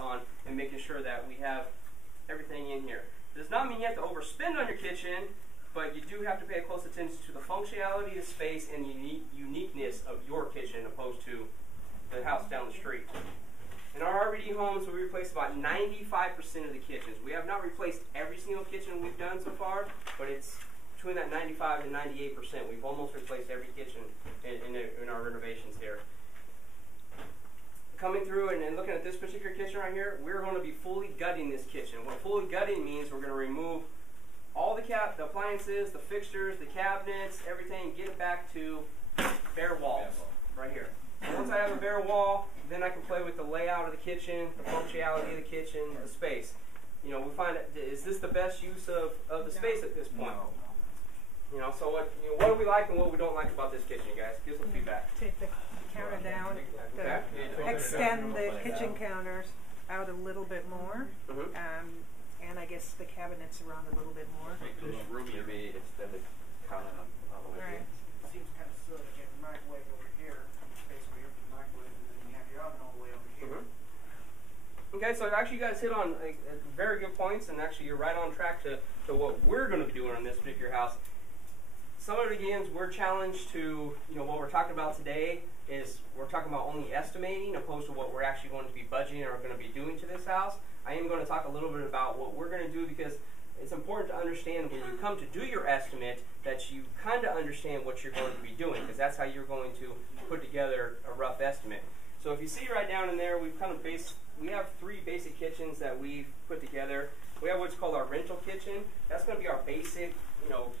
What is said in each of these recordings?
on and making sure that we have everything in here. Does not mean you have to overspend on your kitchen, but you do have to pay close attention to the functionality of space and uniqueness of your kitchen opposed to the house down the street. In our RBD homes, we replace about 95% of the kitchens. We have not replaced every single kitchen we've done so far, but it's between that 95 and 98%. We've almost replaced every kitchen in our renovations here. Coming through and looking at this particular kitchen right here, we're going to be fully gutting this kitchen. What fully gutting means, we're going to remove all the appliances, the fixtures, the cabinets, everything, get it back to bare walls right here. And once I have a bare wall, then I can play with the layout of the kitchen, the functionality of the kitchen, the space. You know, we find that, is this the best use of the space at this point? You know, so what do we like and what we don't like about this kitchen, you guys? Give us some feedback. Take the counter down, extend the kitchen counters out a little bit more, and I guess the cabinets around a little bit more. Make this roomy to be extended counter all the way. Right. It seems kind of silly to get the microwave over here, basically empty microwave, and then you have your oven all the way over here. Okay, so actually you guys hit on very good points, and actually you're right on track to what we're going to be doing on this particular house. Some of it, again, we're challenged to, what we're talking about today is we're talking about only estimating opposed to what we're actually going to be budgeting or going to be doing to this house. I am going to talk a little bit about what we're going to do, because it's important to understand when you come to do your estimate that you kind of understand what you're going to be doing, because that's how you're going to put together a rough estimate. So if you see right down in there, we have 3 basic kitchens that we've put together. We have what's called our rental kitchen. That's going to be our basic,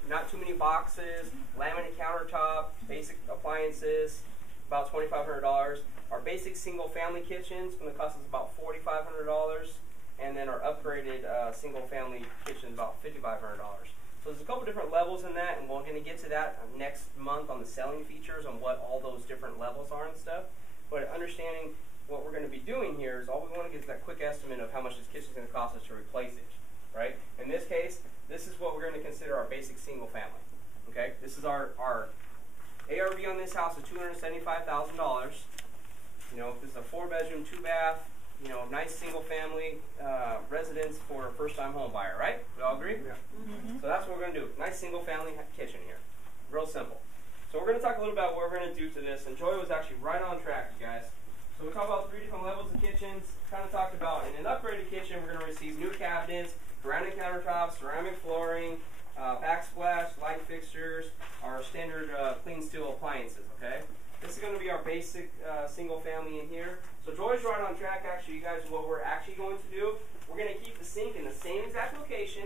not too many boxes, laminate countertop, basic appliances, about $2,500. Our basic single family kitchen is going to cost us about $4,500. And then our upgraded single family kitchen is about $5,500. So there's a couple different levels in that, and we're going to get to that next month on the selling features on what all those different levels are and stuff. But understanding what we're going to be doing here is all we want to get is that quick estimate of how much this kitchen is going to cost us to replace it, right? In this case, this is what we're going to consider our basic single family, okay? This is our ARV on this house is $275,000. This is a 4-bedroom, 2-bath, nice single family residence for a first-time home buyer, right? We all agree? Yeah. So that's what we're going to do. Nice single family kitchen here. Real simple. So we're going to talk a little about what we're going to do to this, and Joy was actually right on track, you guys. So we talked about 3 different levels of kitchens. Kind of talked about in an upgraded kitchen, we're going to receive new cabinets, granite countertops, ceramic flooring, backsplash, light fixtures, our standard clean steel appliances, okay? This is going to be our basic single family in here. So Joy's right on track, actually, you guys, what we're actually going to do. We're going to keep the sink in the same exact location.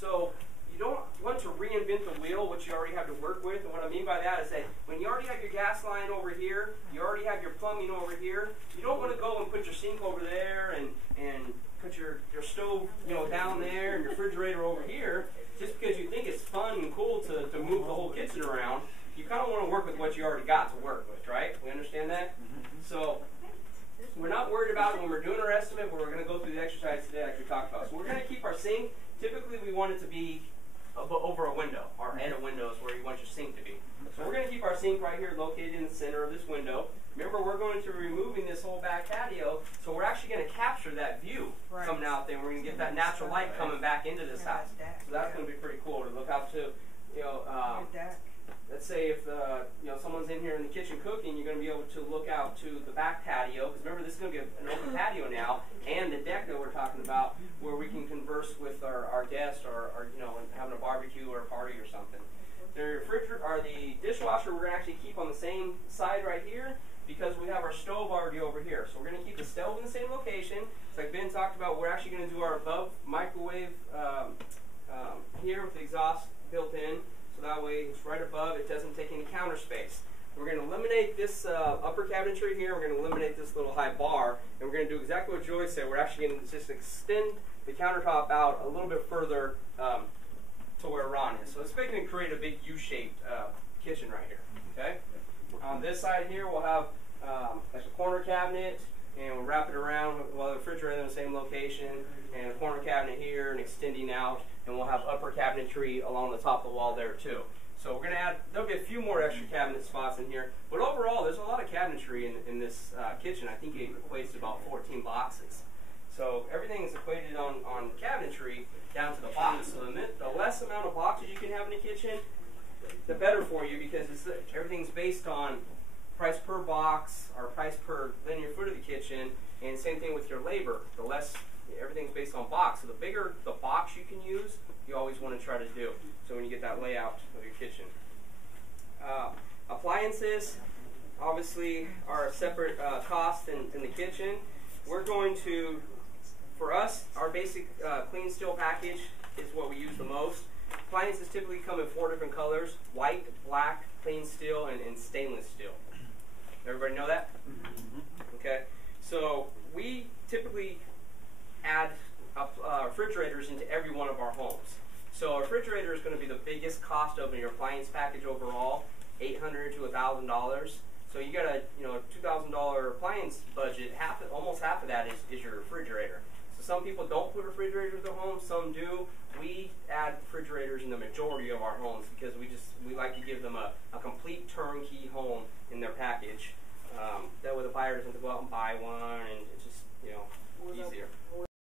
So you don't want to reinvent the wheel, which you already have to work with. And what I mean by that is that when you already have your gas line over here, you already have your plumbing over here, you don't want to go and put your sink over there and put your stove down there and your refrigerator over here just because you think it's fun and cool to move the whole kitchen around. You kind of want to work with what you already got to work with, right? We understand that? So we're not worried about it when we're doing our estimate, but we're going to go through the exercise today like we talked about. So we're going to keep our sink. Typically, we want it to be over a window, or at a window is where you want your sink to be. So we're going to keep our sink right here located in the center of this window. Remember, we're going to be removing this whole back patio, so we're actually going to capture that view coming out there. We're going to get that natural light coming back into this house. So that's going to be pretty cool to look out to. Let's say if someone's in here in the kitchen cooking, you're going to be able to look out to the back patio, because remember, this is going to be an open patio now, and the deck that we're talking about, where we can converse with our guests or having a barbecue or a party or something. The refrigerator or the dishwasher we're going to actually keep on the same side right here, because we have our stove already over here. So we're going to keep the stove in the same location. It's like Ben talked about, we're actually going to do our above microwave here with the exhaust built in. So that way it's right above, it doesn't take any counter space. We're going to eliminate this upper cabinetry here, we're going to eliminate this little high bar, and we're going to do exactly what Joy said. We're actually going to just extend the countertop out a little bit further to where Ron is. So it's making it create a big U-shaped kitchen right here. Okay. On this side here we'll have like a corner cabinet, and we'll wrap it around while the refrigerator in the same location, and a corner cabinet here and extending out, and we'll have upper cabinetry along the top of the wall there too. So we're going to add, there'll be a few more extra cabinet spots in here, but overall there's a lot of cabinetry in this kitchen. I think it equates to about 14 boxes. So everything is equated on cabinetry down to the box. So the less amount of boxes you can have in the kitchen, the better for you, because everything's based on price per box or price per linear foot of the kitchen, and same thing with your labor. The less, everything's based on box. So the bigger the box you can use, you always want to try to do. So when you get that layout of your kitchen. Appliances obviously are a separate cost in the kitchen. We're going to, for us, our basic clean steel package is what we use the most. Appliances typically come in 4 different colors: white, black, clean steel, and stainless steel. Everybody know that? Okay. So we typically add refrigerators into every one of our homes. So a refrigerator is going to be the biggest cost of your appliance package overall, $800 to $1,000. So you got a $2,000 appliance budget. Almost half of that is your refrigerator. So some people don't put refrigerators in their homes, some do. We add refrigerators in the majority of our homes because we like to give them a complete turnkey home in their package. That way the buyer doesn't have to go out and buy one, and it's just easier.